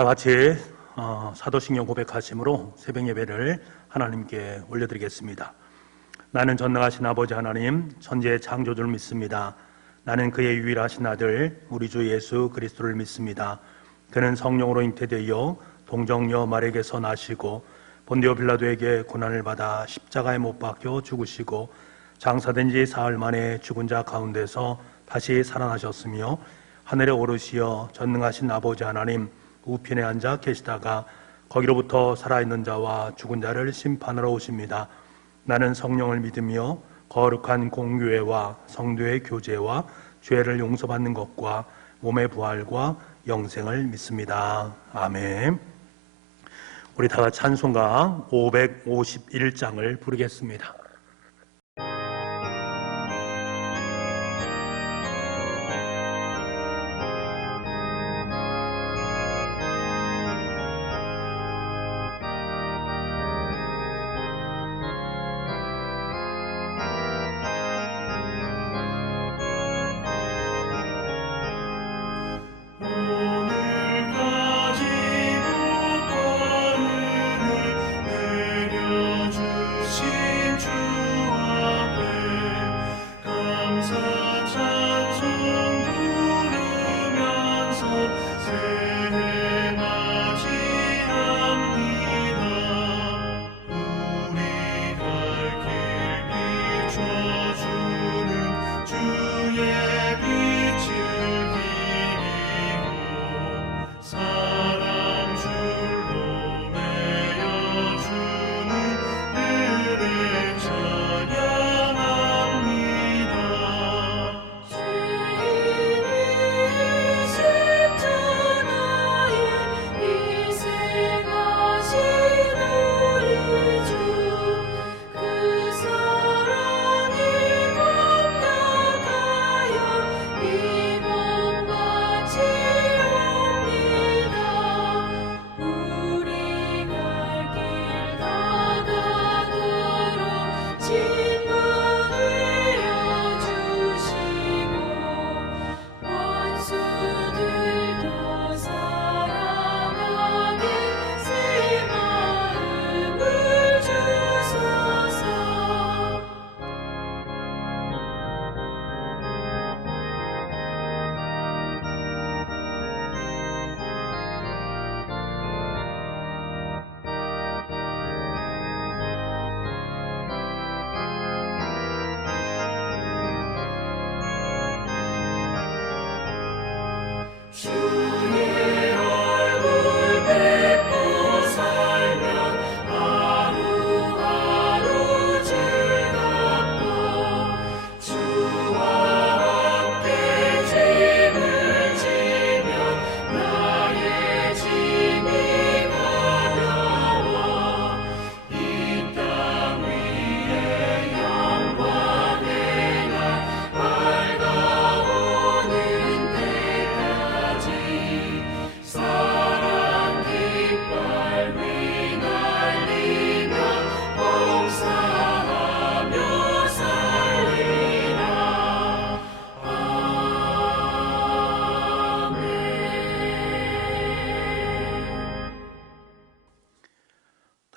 다 같이 사도신경 고백하심으로 새벽 예배를 하나님께 올려드리겠습니다. 나는 전능하신 아버지 하나님, 천지의 창조주를 믿습니다. 나는 그의 유일하신 아들 우리 주 예수 그리스도를 믿습니다. 그는 성령으로 잉태되어 동정녀 마리아에게서 나시고 본디오 빌라도에게 고난을 받아 십자가에 못 박혀 죽으시고 장사된 지 사흘 만에 죽은 자 가운데서 다시 살아나셨으며 하늘에 오르시어 전능하신 아버지 하나님 우편에 앉아 계시다가 거기로부터 살아있는 자와 죽은 자를 심판하러 오십니다. 나는 성령을 믿으며 거룩한 공교회와 성도의 교제와 죄를 용서받는 것과 몸의 부활과 영생을 믿습니다. 아멘. 우리 다 같이 찬송가 551장을 부르겠습니다.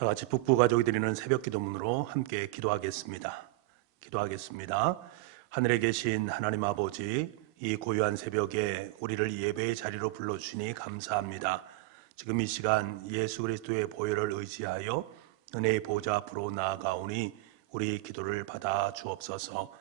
다 같이 북부 가족이 드리는 새벽 기도문으로 함께 기도하겠습니다. 하늘에 계신 하나님 아버지, 이 고요한 새벽에 우리를 예배의 자리로 불러주시니 감사합니다. 지금 이 시간 예수 그리스도의 보혈을 의지하여 은혜의 보좌 앞으로 나아가오니 우리 기도를 받아 주옵소서.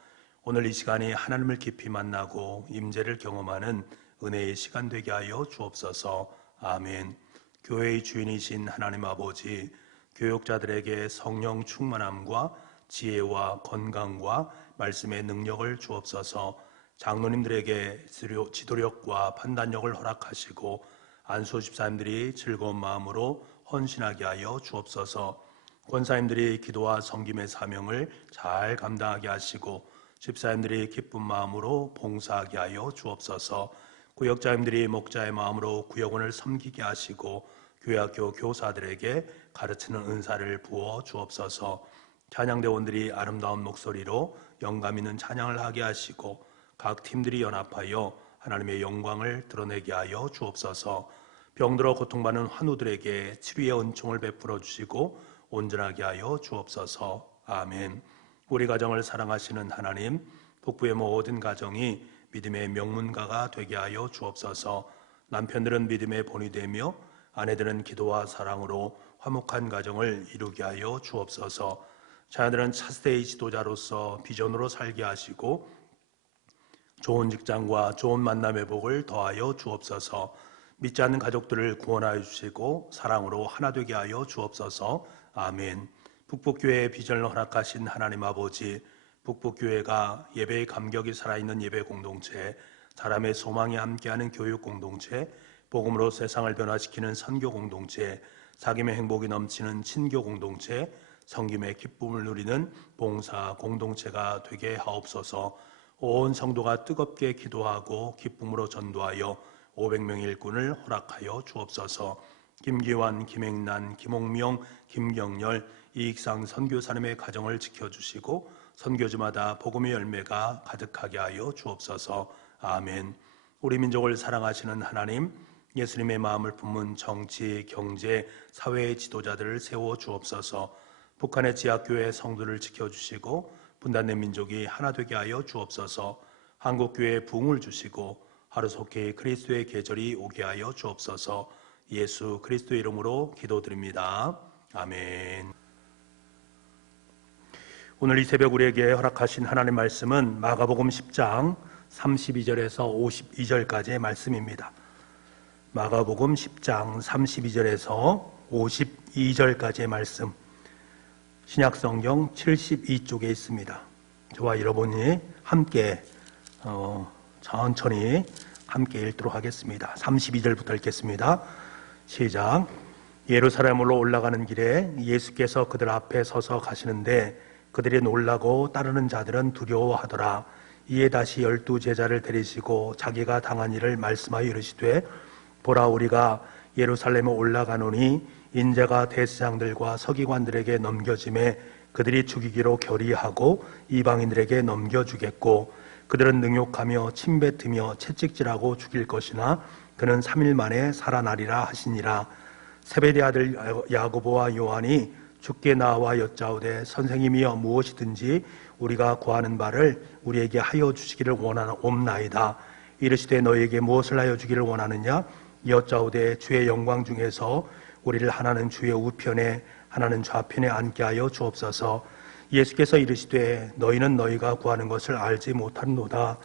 오늘 이 시간이 하나님을 깊이 만나고 임재를 경험하는 은혜의 시간 되게 하여 주옵소서. 아멘. 교회의 주인이신 하나님 아버지, 교육자들에게 성령 충만함과 지혜와 건강과 말씀의 능력을 주옵소서. 장로님들에게 지도력과 판단력을 허락하시고 안수 집사님들이 즐거운 마음으로 헌신하게 하여 주옵소서. 권사님들이 기도와 섬김의 사명을 잘 감당하게 하시고 집사님들이 기쁜 마음으로 봉사하게 하여 주옵소서. 구역자님들이 목자의 마음으로 구역원을 섬기게 하시고 교회학교 교사들에게 가르치는 은사를 부어 주옵소서. 찬양대원들이 아름다운 목소리로 영감 있는 찬양을 하게 하시고 각 팀들이 연합하여 하나님의 영광을 드러내게 하여 주옵소서. 병들어 고통받는 환우들에게 치료의 은총을 베풀어 주시고 온전하게 하여 주옵소서. 아멘. 우리 가정을 사랑하시는 하나님, 북부의 모든 가정이 믿음의 명문가가 되게 하여 주옵소서. 남편들은 믿음의 본이 되며 아내들은 기도와 사랑으로 화목한 가정을 이루게 하여 주옵소서. 자녀들은 차세대의 지도자로서 비전으로 살게 하시고 좋은 직장과 좋은 만남의 복을 더하여 주옵소서. 믿지 않는 가족들을 구원하여 주시고 사랑으로 하나 되게 하여 주옵소서. 아멘. 북북교회의 비전을 허락하신 하나님 아버지, 북북교회가 예배의 감격이 살아있는 예배 공동체, 사람의 소망이 함께하는 교육 공동체, 복음으로 세상을 변화시키는 선교 공동체, 사귐의 행복이 넘치는 친교 공동체, 성김의 기쁨을 누리는 봉사 공동체가 되게 하옵소서. 온 성도가 뜨겁게 기도하고 기쁨으로 전도하여 500명의 일꾼을 허락하여 주옵소서. 김기환, 김행란, 김홍명, 김경열, 이익상 선교사님의 가정을 지켜주시고 선교지마다 복음의 열매가 가득하게 하여 주옵소서. 아멘. 우리 민족을 사랑하시는 하나님, 예수님의 마음을 품은 정치, 경제, 사회의 지도자들을 세워 주옵소서. 북한의 지하교회 성도를 지켜주시고 분단된 민족이 하나 되게 하여 주옵소서. 한국교회에 부흥을 주시고 하루속히 그리스도의 계절이 오게 하여 주옵소서. 예수 그리스도의 이름으로 기도드립니다. 아멘. 오늘 이 새벽 우리에게 허락하신 하나님의 말씀은 마가복음 10장 32절에서 52절까지의 말씀입니다. 마가복음 10장 32절에서 52절까지의 말씀, 신약성경 72쪽에 있습니다. 저와 여러분이 함께 천천히 함께 읽도록 하겠습니다. 32절부터 읽겠습니다. 시작. 예루살렘으로 올라가는 길에 예수께서 그들 앞에 서서 가시는데 그들이 놀라고 따르는 자들은 두려워하더라. 이에 다시 12 제자를 데리시고 자기가 당한 일을 말씀하여 이르시되 보라, 우리가 예루살렘에 올라가노니 인자가 대제사장들과 서기관들에게 넘겨짐에 그들이 죽이기로 결의하고 이방인들에게 넘겨주겠고 그들은 능욕하며 침뱉으며 채찍질하고 죽일 것이나 그는 3일 만에 살아나리라 하시니라. 세베대 아들 야고보와 요한이 주께 나와 여짜오되 선생님이여 무엇이든지 우리가 구하는 바를 우리에게 하여 주시기를 원하옵나이다. 이르시되 너희에게 무엇을 하여 주기를 원하느냐? 여짜오되 주의 영광 중에서 우리를 하나는 주의 우편에 하나는 좌편에 앉게 하여 주옵소서. 예수께서 이르시되 너희는 너희가 구하는 것을 알지 못하노다.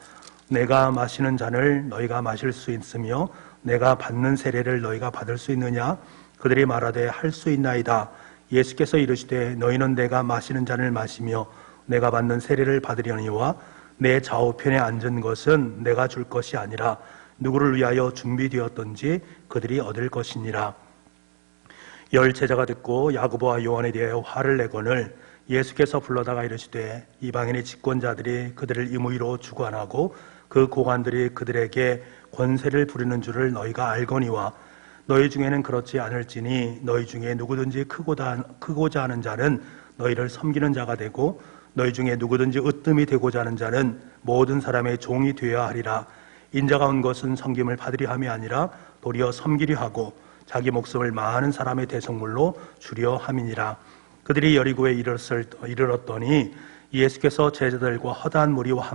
내가 마시는 잔을 너희가 마실 수 있으며 내가 받는 세례를 너희가 받을 수 있느냐? 그들이 말하되 할 수 있나이다. 예수께서 이르시되 너희는 내가 마시는 잔을 마시며 내가 받는 세례를 받으려니와 내 좌우편에 앉은 것은 내가 줄 것이 아니라 누구를 위하여 준비되었던지 그들이 얻을 것이니라. 10 제자가 듣고 야고보와 요한에 대하여 화를 내거늘 예수께서 불러다가 이르시되 이방인의 집권자들이 그들을 임의로 주관하고 그 고관들이 그들에게 권세를 부리는 줄을 너희가 알거니와 너희 중에는 그렇지 않을지니 너희 중에 누구든지 크고자 하는 자는 너희를 섬기는 자가 되고 너희 중에 누구든지 으뜸이 되고자 하는 자는 모든 사람의 종이 되어야 하리라. 인자가 온 것은 섬김을 받으려 함이 아니라 도리어 섬기려 하고 자기 목숨을 많은 사람의 대성물로 주려 함이니라. 그들이 여리고에 이르렀더니 예수께서 제자들과 허다한 무리와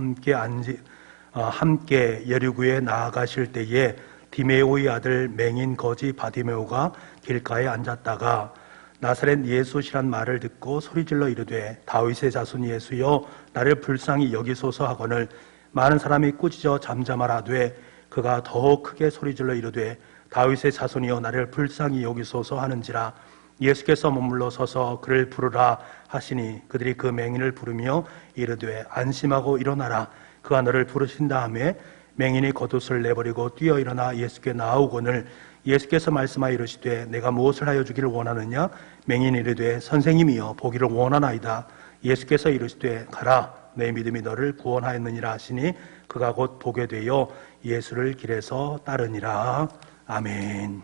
함께 여리고에 나아가실 때에 디메오의 아들 맹인 거지 바디메오가 길가에 앉았다가 나사렛 예수시란 말을 듣고 소리질러 이르되 다윗의 자손 예수여 나를 불쌍히 여기소서 하거늘 많은 사람이 꾸짖어 잠잠하라되 그가 더욱 크게 소리질러 이르되 다윗의 자손이여 나를 불쌍히 여기소서 하는지라. 예수께서 머물러 서서 그를 부르라 하시니 그들이 그 맹인을 부르며 이르되 안심하고 일어나라. 그가 너를 부르신 다음에 맹인이 겉옷을 내버리고 뛰어 일어나 예수께 나아오거늘 예수께서 말씀하여 이르시되 내가 무엇을 하여 주기를 원하느냐? 맹인이 이르되 선생님이여 보기를 원하나이다. 예수께서 이르시되 가라 내 믿음이 너를 구원하였느니라 하시니 그가 곧 보게 되어 예수를 길에서 따르니라. 아멘.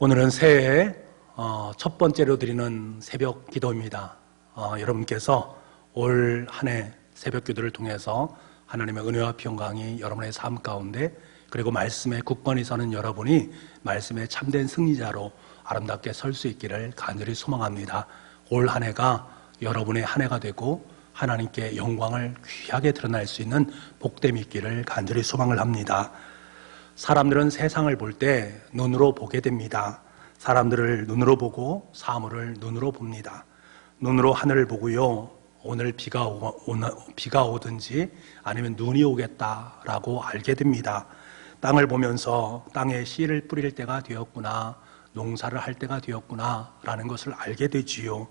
오늘은 새해 첫 번째로 드리는 새벽 기도입니다. 여러분께서 올 한 해 새벽 기도를 통해서 하나님의 은혜와 평강이 여러분의 삶 가운데 그리고 말씀에 굳건히 서는 여러분이 말씀의 참된 승리자로 아름답게 설 수 있기를 간절히 소망합니다. 올 한 해가 여러분의 한 해가 되고 하나님께 영광을 귀하게 드러낼 수 있는 복됨이 있기를 간절히 소망을 합니다. 사람들은 세상을 볼 때 눈으로 보게 됩니다. 사람들을 눈으로 보고 사물을 눈으로 봅니다. 눈으로 하늘을 보고요, 오늘 비가 오든지 아니면 눈이 오겠다라고 알게 됩니다. 땅을 보면서 땅에 씨를 뿌릴 때가 되었구나, 농사를 할 때가 되었구나 라는 것을 알게 되지요.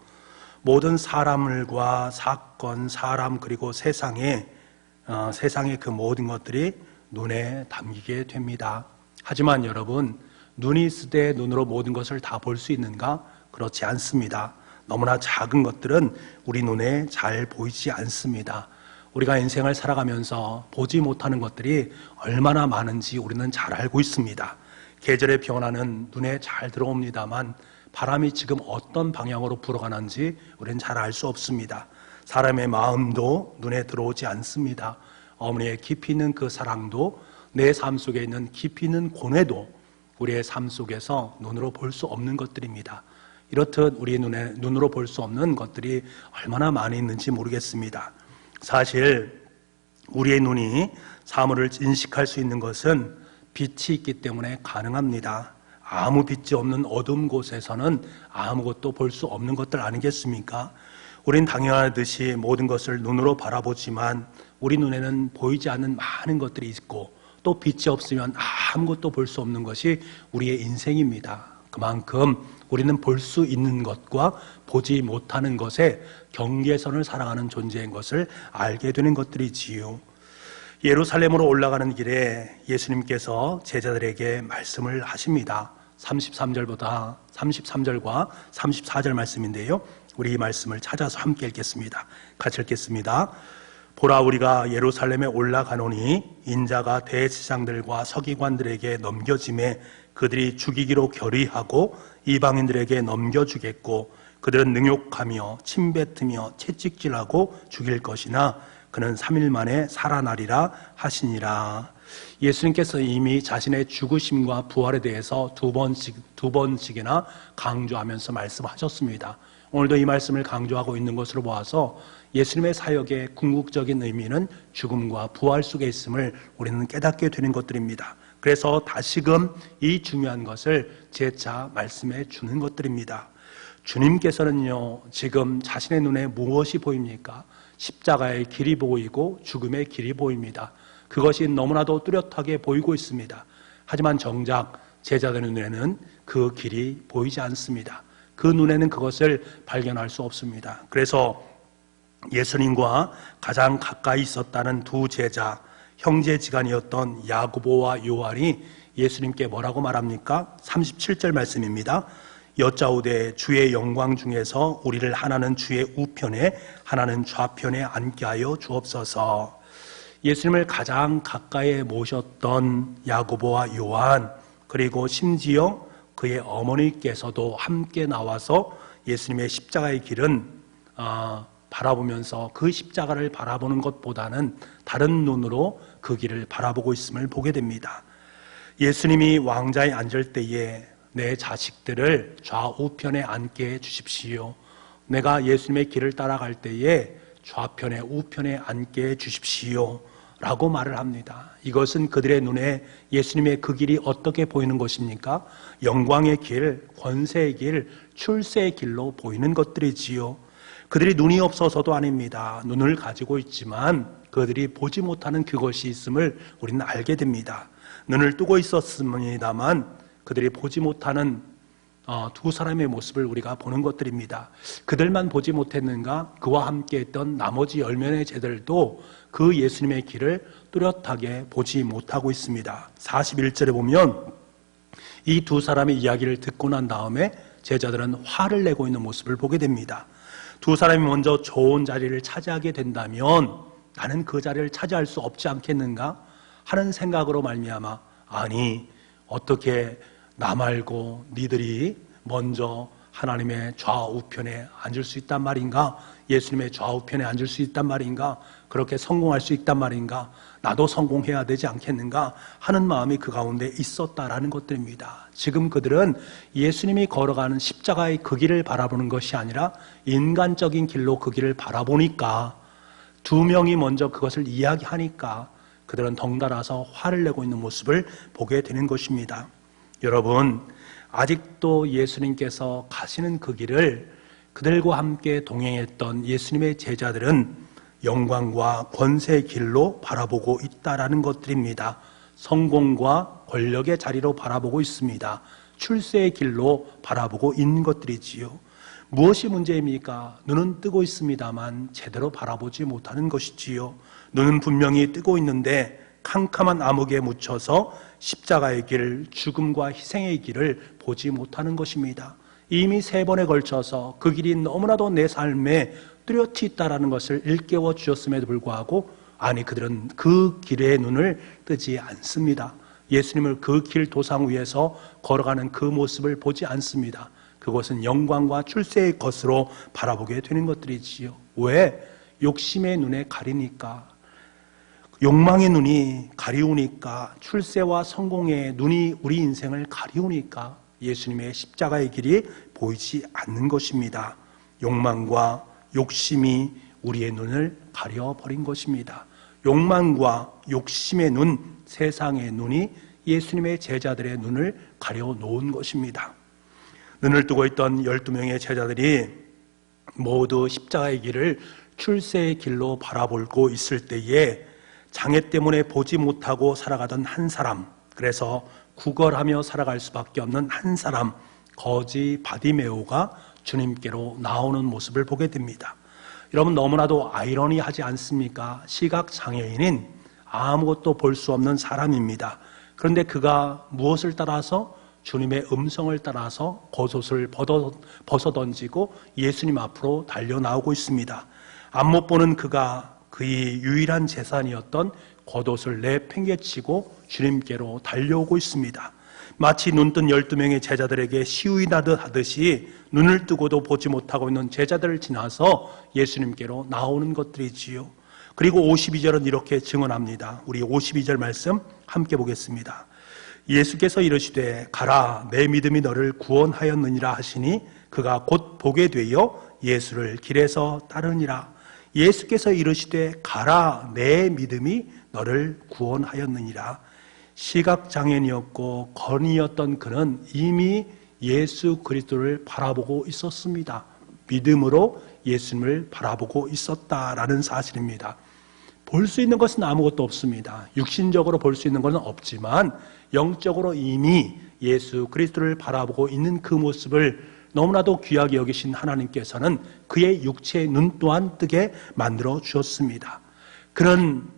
모든 사람들과 사건, 사람 그리고 세상의 그 모든 것들이 눈에 담기게 됩니다. 하지만 여러분, 눈이 있을 때 눈으로 모든 것을 다 볼 수 있는가? 그렇지 않습니다. 너무나 작은 것들은 우리 눈에 잘 보이지 않습니다. 우리가 인생을 살아가면서 보지 못하는 것들이 얼마나 많은지 우리는 잘 알고 있습니다. 계절의 변화는 눈에 잘 들어옵니다만 바람이 지금 어떤 방향으로 불어가는지 우리는 잘 알 수 없습니다. 사람의 마음도 눈에 들어오지 않습니다. 어머니의 깊이 있는 그 사랑도, 내 삶 속에 있는 깊이 있는 고뇌도 우리의 삶 속에서 눈으로 볼 수 없는 것들입니다. 이렇듯 우리 눈으로 볼 수 없는 것들이 얼마나 많이 있는지 모르겠습니다. 사실 우리의 눈이 사물을 인식할 수 있는 것은 빛이 있기 때문에 가능합니다. 아무 빛이 없는 어두운 곳에서는 아무것도 볼 수 없는 것들 아니겠습니까? 우린 당연하듯이 모든 것을 눈으로 바라보지만 우리 눈에는 보이지 않는 많은 것들이 있고, 또 빛이 없으면 아무것도 볼 수 없는 것이 우리의 인생입니다. 그만큼 우리는 볼 수 있는 것과 보지 못하는 것의 경계선을 살아가는 존재인 것을 알게 되는 것들이지요. 예루살렘으로 올라가는 길에 예수님께서 제자들에게 말씀을 하십니다. 33절과 34절 말씀인데요, 우리 이 말씀을 찾아서 함께 읽겠습니다. 같이 읽겠습니다. 보라, 우리가 예루살렘에 올라가노니 인자가 대제사장들과 서기관들에게 넘겨짐에 그들이 죽이기로 결의하고 이방인들에게 넘겨주겠고, 그들은 능욕하며 침뱉으며 채찍질하고 죽일 것이나 그는 3일 만에 살아나리라 하시니라. 예수님께서 이미 자신의 죽으심과 부활에 대해서 두 번씩이나 강조하면서 말씀하셨습니다. 오늘도 이 말씀을 강조하고 있는 것으로 보아서 예수님의 사역의 궁극적인 의미는 죽음과 부활 속에 있음을 우리는 깨닫게 되는 것들입니다. 그래서 다시금 이 중요한 것을 재차 말씀해 주는 것들입니다. 주님께서는요, 지금 자신의 눈에 무엇이 보입니까? 십자가의 길이 보이고 죽음의 길이 보입니다. 그것이 너무나도 뚜렷하게 보이고 있습니다. 하지만 정작 제자들의 눈에는 그 길이 보이지 않습니다. 그 눈에는 그것을 발견할 수 없습니다. 그래서 예수님과 가장 가까이 있었다는 두 제자, 형제지간이었던 야고보와 요한이 예수님께 뭐라고 말합니까? 37절 말씀입니다. 여짜오되 주의 영광 중에서 우리를 하나는 주의 우편에 하나는 좌편에 앉게 하여 주옵소서. 예수님을 가장 가까이 모셨던 야고보와 요한, 그리고 심지어 그의 어머니께서도 함께 나와서 예수님의 십자가의 길은 바라보면서 그 십자가를 바라보는 것보다는 다른 눈으로 그 길을 바라보고 있음을 보게 됩니다. 예수님이 왕좌에 앉을 때에 내 자식들을 좌우편에 앉게 해 주십시오. 내가 예수님의 길을 따라갈 때에 좌편에 우편에 앉게 해 주십시오 라고 말을 합니다. 이것은 그들의 눈에 예수님의 그 길이 어떻게 보이는 것입니까? 영광의 길, 권세의 길, 출세의 길로 보이는 것들이지요. 그들이 눈이 없어서도 아닙니다. 눈을 가지고 있지만 그들이 보지 못하는 그것이 있음을 우리는 알게 됩니다. 눈을 뜨고 있었습니다만 그들이 보지 못하는 두 사람의 모습을 우리가 보는 것들입니다. 그들만 보지 못했는가? 그와 함께 했던 나머지 10명의 제자들도 그 예수님의 길을 뚜렷하게 보지 못하고 있습니다. 41절에 보면 이 두 사람의 이야기를 듣고 난 다음에 제자들은 화를 내고 있는 모습을 보게 됩니다. 두 사람이 먼저 좋은 자리를 차지하게 된다면 나는 그 자리를 차지할 수 없지 않겠는가 하는 생각으로 말미암아, 아니 어떻게 나 말고 니들이 먼저 하나님의 좌우편에 앉을 수 있단 말인가, 예수님의 좌우편에 앉을 수 있단 말인가? 그렇게 성공할 수 있단 말인가? 나도 성공해야 되지 않겠는가? 하는 마음이 그 가운데 있었다라는 것들입니다. 지금 그들은 예수님이 걸어가는 십자가의 그 길을 바라보는 것이 아니라 인간적인 길로 그 길을 바라보니까, 두 명이 먼저 그것을 이야기하니까 그들은 덩달아서 화를 내고 있는 모습을 보게 되는 것입니다. 여러분, 아직도 예수님께서 가시는 그 길을 그들과 함께 동행했던 예수님의 제자들은 영광과 권세의 길로 바라보고 있다라는 것들입니다. 성공과 권력의 자리로 바라보고 있습니다. 출세의 길로 바라보고 있는 것들이지요. 무엇이 문제입니까? 눈은 뜨고 있습니다만 제대로 바라보지 못하는 것이지요. 눈은 분명히 뜨고 있는데 캄캄한 암흑에 묻혀서 십자가의 길, 죽음과 희생의 길을 보지 못하는 것입니다. 이미 3번에 걸쳐서 그 길이 너무나도 내 삶에 뚜렷이 있다는 것을 일깨워 주셨음에도 불구하고 그들은 그 길의 눈을 뜨지 않습니다. 예수님을 그 길 도상 위에서 걸어가는 그 모습을 보지 않습니다. 그것은 영광과 출세의 것으로 바라보게 되는 것들이지요. 왜? 욕심의 눈에 가리니까, 욕망의 눈이 가리우니까, 출세와 성공의 눈이 우리 인생을 가리우니까 예수님의 십자가의 길이 보이지 않는 것입니다. 욕망과 욕심이 우리의 눈을 가려버린 것입니다. 욕망과 욕심의 눈, 세상의 눈이 예수님의 제자들의 눈을 가려놓은 것입니다. 눈을 뜨고 있던 12명의 제자들이 모두 십자가의 길을 출세의 길로 바라보고 있을 때에 장애 때문에 보지 못하고 살아가던 한 사람, 그래서 구걸하며 살아갈 수밖에 없는 한 사람, 거지 바디메오가 주님께로 나오는 모습을 보게 됩니다. 여러분, 너무나도 아이러니하지 않습니까? 시각장애인인 아무것도 볼 수 없는 사람입니다. 그런데 그가 무엇을 따라서? 주님의 음성을 따라서 겉옷을 벗어던지고 예수님 앞으로 달려나오고 있습니다. 앞못 보는 그가 그의 유일한 재산이었던 겉옷을 내팽개치고 주님께로 달려오고 있습니다. 마치 눈뜬 12명의 제자들에게 시우이 하듯이 눈을 뜨고도 보지 못하고 있는 제자들을 지나서 예수님께로 나오는 것들이지요. 그리고 52절은 이렇게 증언합니다. 우리 52절 말씀 함께 보겠습니다. 예수께서 이르시되 가라, 내 믿음이 너를 구원하였느니라 하시니 그가 곧 보게 되어 예수를 길에서 따르니라. 예수께서 이르시되 가라, 내 믿음이 너를 구원하였느니라. 시각장애인이었고 건이었던 그는 이미 예수 그리스도를 바라보고 있었습니다. 믿음으로 예수님을 바라보고 있었다라는 사실입니다. 볼 수 있는 것은 아무것도 없습니다. 육신적으로 볼 수 있는 것은 없지만 영적으로 이미 예수 그리스도를 바라보고 있는 그 모습을 너무나도 귀하게 여기신 하나님께서는 그의 육체의 눈 또한 뜨게 만들어 주셨습니다. 그런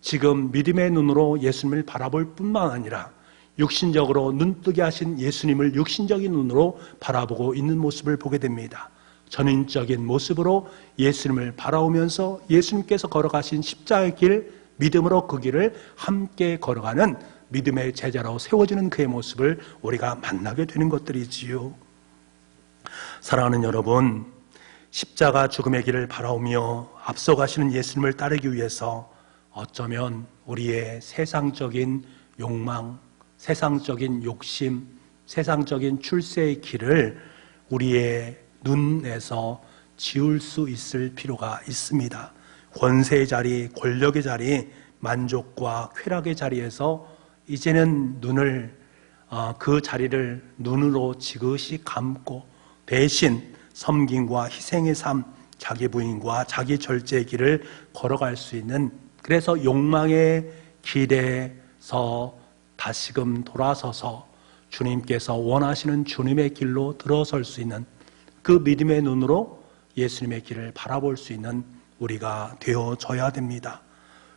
지금 믿음의 눈으로 예수님을 바라볼 뿐만 아니라 육신적으로 눈뜨게 하신 예수님을 육신적인 눈으로 바라보고 있는 모습을 보게 됩니다. 전인적인 모습으로 예수님을 바라오면서 예수님께서 걸어가신 십자가의 길, 믿음으로 그 길을 함께 걸어가는 믿음의 제자로 세워지는 그의 모습을 우리가 만나게 되는 것들이지요. 사랑하는 여러분, 십자가 죽음의 길을 바라오며 앞서가시는 예수님을 따르기 위해서 어쩌면 우리의 세상적인 욕망, 세상적인 욕심, 세상적인 출세의 길을 우리의 눈에서 지울 수 있을 필요가 있습니다. 권세의 자리, 권력의 자리, 만족과 쾌락의 자리에서 이제는 눈을 그 자리를 눈으로 지그시 감고 대신 섬김과 희생의 삶, 자기 부인과 자기 절제의 길을 걸어갈 수 있는, 그래서 욕망의 길에서 다시금 돌아서서 주님께서 원하시는 주님의 길로 들어설 수 있는 그 믿음의 눈으로 예수님의 길을 바라볼 수 있는 우리가 되어져야 됩니다.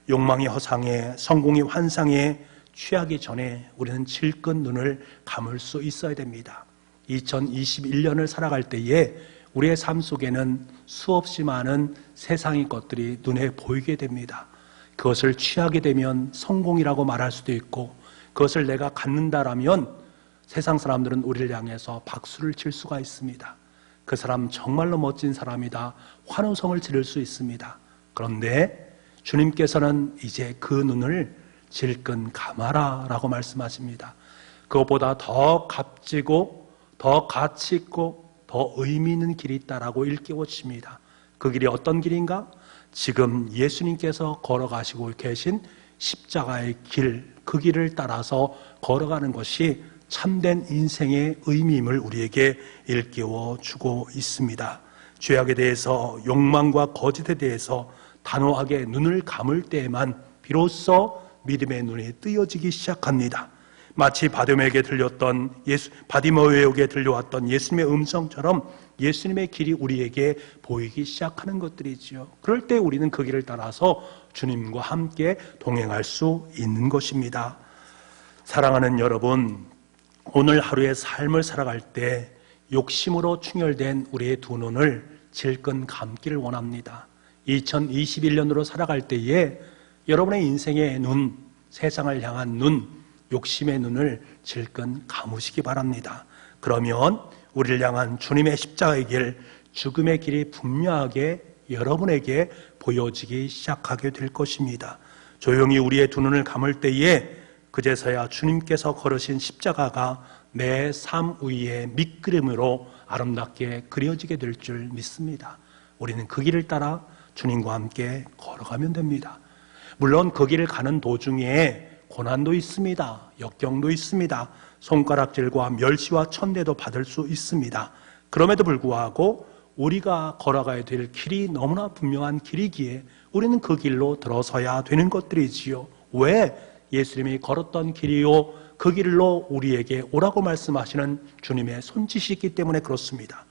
욕망의 허상에, 성공의 환상에 취하기 전에 우리는 질끈 눈을 감을 수 있어야 됩니다. 2021년을 살아갈 때에 우리의 삶 속에는 수없이 많은 세상의 것들이 눈에 보이게 됩니다. 그것을 취하게 되면 성공이라고 말할 수도 있고, 그것을 내가 갖는다라면 세상 사람들은 우리를 향해서 박수를 칠 수가 있습니다. 그 사람 정말로 멋진 사람이다, 환호성을 지를 수 있습니다. 그런데 주님께서는 이제 그 눈을 질끈 감아라 라고 말씀하십니다. 그것보다 더 값지고 더 가치 있고 더 의미 있는 길이 있다라고 일깨워 주십니다. 그 길이 어떤 길인가? 지금 예수님께서 걸어가시고 계신 십자가의 길, 그 길을 따라서 걸어가는 것이 참된 인생의 의미임을 우리에게 일깨워 주고 있습니다. 죄악에 대해서, 욕망과 거짓에 대해서 단호하게 눈을 감을 때에만 비로소 믿음의 눈이 뜨여지기 시작합니다. 마치 바디메오에게 들려왔던 예수님의 음성처럼 예수님의 길이 우리에게 보이기 시작하는 것들이지요. 그럴 때 우리는 그 길을 따라서 주님과 함께 동행할 수 있는 것입니다. 사랑하는 여러분, 오늘 하루의 삶을 살아갈 때 욕심으로 충혈된 우리의 두 눈을 질끈 감기를 원합니다. 2021년으로 살아갈 때에 여러분의 인생의 눈, 세상을 향한 눈, 욕심의 눈을 질끈 감으시기 바랍니다. 그러면 우리를 향한 주님의 십자가의 길, 죽음의 길이 분명하게 여러분에게 보여지기 시작하게 될 것입니다. 조용히 우리의 두 눈을 감을 때에 그제서야 주님께서 걸으신 십자가가 내 삶 위에 밑그림으로 아름답게 그려지게 될 줄 믿습니다. 우리는 그 길을 따라 주님과 함께 걸어가면 됩니다. 물론 그 길을 가는 도중에 고난도 있습니다. 역경도 있습니다. 손가락질과 멸시와 천대도 받을 수 있습니다. 그럼에도 불구하고 우리가 걸어가야 될 길이 너무나 분명한 길이기에 우리는 그 길로 들어서야 되는 것들이지요. 왜? 예수님이 걸었던 길이요, 그 길로 우리에게 오라고 말씀하시는 주님의 손짓이 있기 때문에 그렇습니다.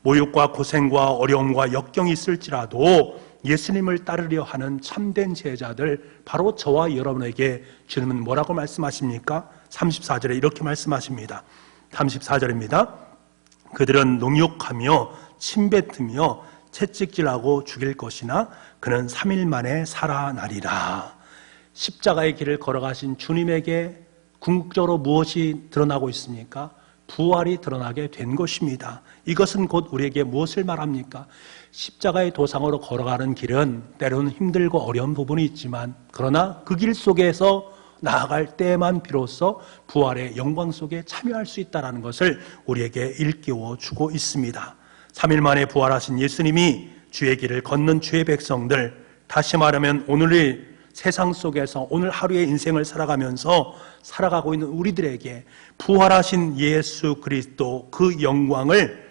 모욕과 고생과 어려움과 역경이 있을지라도 예수님을 따르려 하는 참된 제자들, 바로 저와 여러분에게 주님은 뭐라고 말씀하십니까? 34절에 이렇게 말씀하십니다. 34절입니다. 그들은 농욕하며 침뱉으며 채찍질하고 죽일 것이나 그는 3일 만에 살아나리라. 십자가의 길을 걸어가신 주님에게 궁극적으로 무엇이 드러나고 있습니까? 부활이 드러나게 된 것입니다. 이것은 곧 우리에게 무엇을 말합니까? 십자가의 도상으로 걸어가는 길은 때로는 힘들고 어려운 부분이 있지만, 그러나 그 길 속에서 나아갈 때만 비로소 부활의 영광 속에 참여할 수 있다는 것을 우리에게 일깨워 주고 있습니다. 3일 만에 부활하신 예수님이 주의 길을 걷는 주의 백성들, 다시 말하면 오늘의 세상 속에서 오늘 하루의 인생을 살아가면서 살아가고 있는 우리들에게 부활하신 예수 그리스도 그 영광을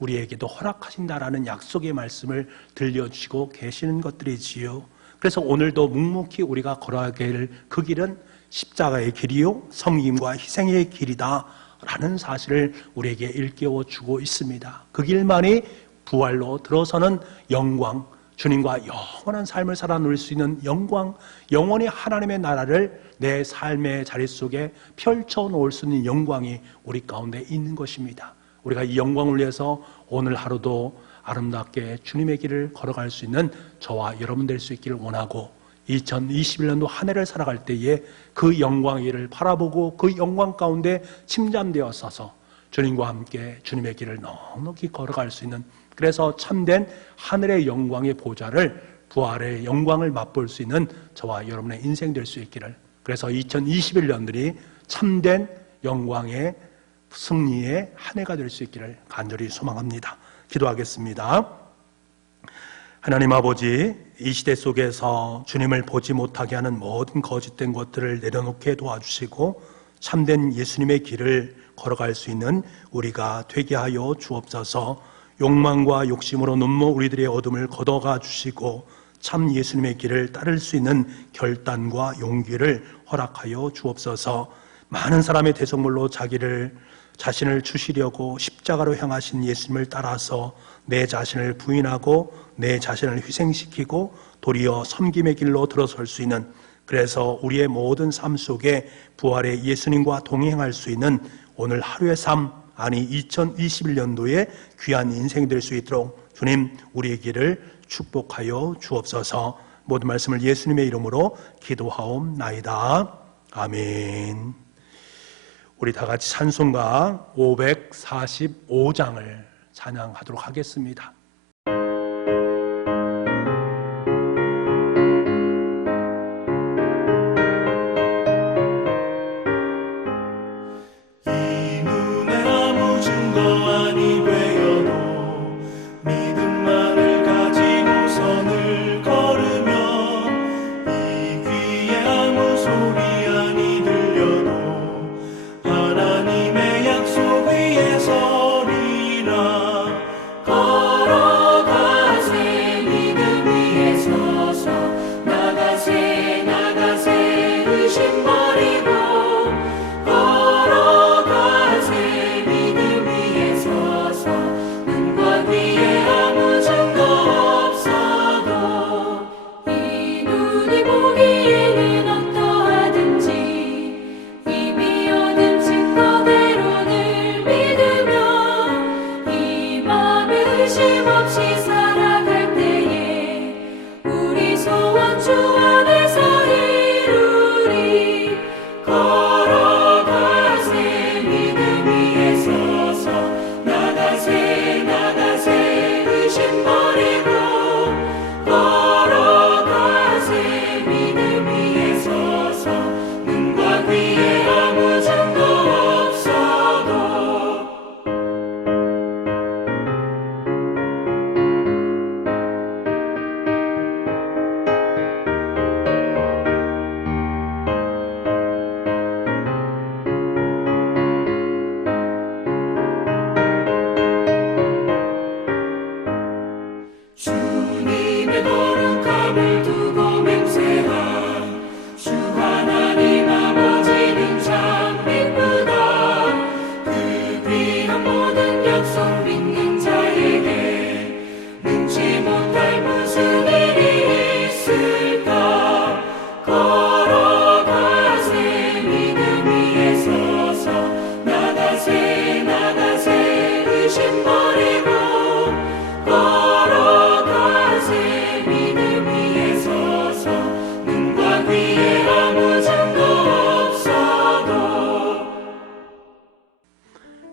우리에게도 허락하신다라는 약속의 말씀을 들려주시고 계시는 것들이지요. 그래서 오늘도 묵묵히 우리가 걸어야 될 그 길은 십자가의 길이요, 섬김과 희생의 길이다 라는 사실을 우리에게 일깨워 주고 있습니다. 그 길만이 부활로 들어서는 영광, 주님과 영원한 삶을 살아 누릴 수 있는 영광, 영원히 하나님의 나라를 내 삶의 자리 속에 펼쳐 놓을 수 있는 영광이 우리 가운데 있는 것입니다. 우리가 이 영광을 위해서 오늘 하루도 아름답게 주님의 길을 걸어갈 수 있는 저와 여러분 될 수 있기를 원하고, 2021년도 한 해를 살아갈 때에 그 영광의 길을 바라보고 그 영광 가운데 침잠되어 서서 주님과 함께 주님의 길을 넉넉히 걸어갈 수 있는, 그래서 참된 하늘의 영광의 보좌를, 부활의 영광을 맛볼 수 있는 저와 여러분의 인생 될 수 있기를, 그래서 2021년들이 참된 영광의 승리의 한 해가 될 수 있기를 간절히 소망합니다. 기도하겠습니다. 하나님 아버지, 이 시대 속에서 주님을 보지 못하게 하는 모든 거짓된 것들을 내려놓게 도와주시고 참된 예수님의 길을 걸어갈 수 있는 우리가 되게 하여 주옵소서. 욕망과 욕심으로 눈먼 우리들의 어둠을 걷어가 주시고 참 예수님의 길을 따를 수 있는 결단과 용기를 허락하여 주옵소서. 많은 사람의 대성물로 자신을 주시려고 십자가로 향하신 예수님을 따라서 내 자신을 부인하고 내 자신을 희생시키고 도리어 섬김의 길로 들어설 수 있는, 그래서 우리의 모든 삶 속에 부활의 예수님과 동행할 수 있는 오늘 하루의 삶, 아니 2021년도에 귀한 인생이 될 수 있도록 주님 우리의 길을 축복하여 주옵소서. 모든 말씀을 예수님의 이름으로 기도하옵나이다. 아멘. 우리 다 같이 찬송가 545장을 찬양하도록 하겠습니다.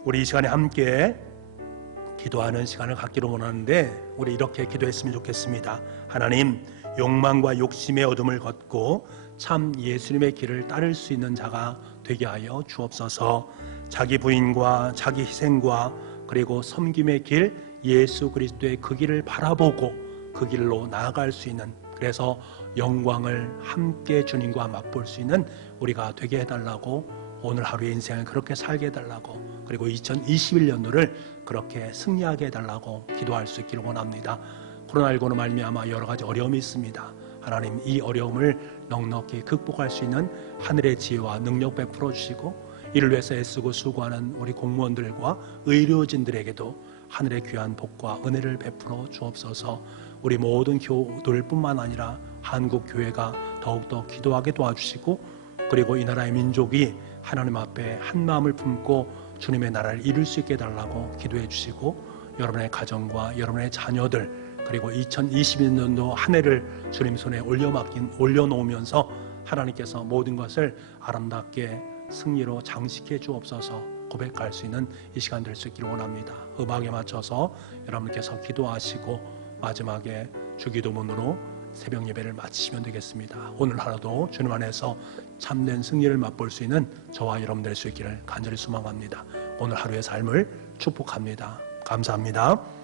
우리 이 시간에 함께 기도하는 시간을 갖기로 원하는데 우리 이렇게 기도했으면 좋겠습니다. 하나님, 욕망과 욕심의 어둠을 걷고 참 예수님의 길을 따를 수 있는 자가 되게 하여 주옵소서. 자기 부인과 자기 희생과 그리고 섬김의 길, 예수 그리스도의 그 길을 바라보고 그 길로 나아갈 수 있는, 그래서 영광을 함께 주님과 맛볼 수 있는 우리가 되게 해달라고, 오늘 하루의 인생을 그렇게 살게 해달라고, 그리고 2021년도를 그렇게 승리하게 해달라고 기도할 수 있기를 원합니다. 코로나19로 말미암아 여러 가지 어려움이 있습니다. 하나님, 이 어려움을 넉넉히 극복할 수 있는 하늘의 지혜와 능력 베풀어 주시고, 이를 위해서 애쓰고 수고하는 우리 공무원들과 의료진들에게도 하늘의 귀한 복과 은혜를 베풀어 주옵소서. 우리 모든 교도들뿐만 아니라 한국 교회가 더욱더 기도하게 도와주시고, 그리고 이 나라의 민족이 하나님 앞에 한 마음을 품고 주님의 나라를 이룰 수 있게 해달라고 기도해 주시고, 여러분의 가정과 여러분의 자녀들, 그리고 2021년도 한 해를 주님 손에 올려놓으면서 하나님께서 모든 것을 아름답게 승리로 장식해 주옵소서 고백할 수 있는 이 시간 될 수 있기를 원합니다. 음악에 맞춰서 여러분께서 기도하시고 마지막에 주기도문으로 새벽 예배를 마치시면 되겠습니다. 오늘 하루도 주님 안에서 참된 승리를 맛볼 수 있는 저와 여러분 될 수 있기를 간절히 소망합니다. 오늘 하루의 삶을 축복합니다. 감사합니다.